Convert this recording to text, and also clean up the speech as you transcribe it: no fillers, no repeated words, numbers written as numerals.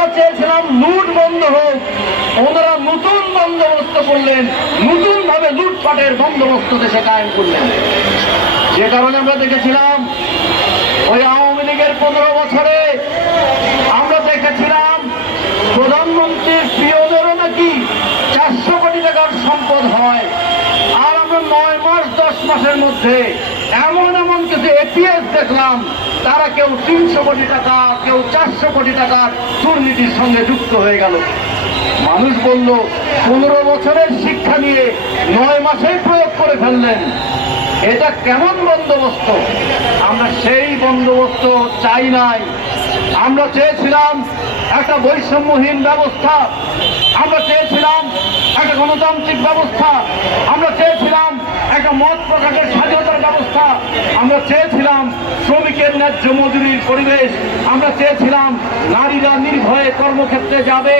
আমরা চেয়েছিলাম লুট বন্ধ হোক, ওনারা নতুন বন্দোবস্ত করলেন, নতুন ভাবে লুটপাটের বন্দোবস্ত দেশে কায়েম করলেন। যে কারণে আমরা দেখেছিলাম ওই আওয়ামী লীগের 15 বছরে আমরা দেখেছিলাম প্রধানমন্ত্রীর প্রিয়দেরও নাকি 400 কোটি টাকার সম্পদ হয়, আর আমরা 9 মাস 10 মাসের মধ্যে এমন এমন কিছু এপিএস দেখলাম তারা কেউ 300 কোটি টাকা, কেউ 400 কোটি টাকার দুর্নীতির সঙ্গে যুক্ত হয়ে গেল। মানুষ বলল 15 বছরের শিক্ষা নিয়ে 9 মাসেই প্রয়োগ করে ফেললেন, এটা কেমন বন্দোবস্ত? আমরা সেই বন্দোবস্ত চাই নাই। আমরা চেয়েছিলাম একটা বৈষম্যহীন ব্যবস্থা, আমরা চেয়েছিলাম একটা গণতান্ত্রিক ব্যবস্থা, আমরা চেয়েছিলাম একটা মত প্রকাশের স্বাধীনতার ব্যবস্থা, আমরা চেয়েছিলাম শ্রমিকের ন্যায্য মজুরির পরিবেশ, আমরা চেয়েছিলাম নারীরা নির্ভয়ে কর্মক্ষেত্রে যাবে।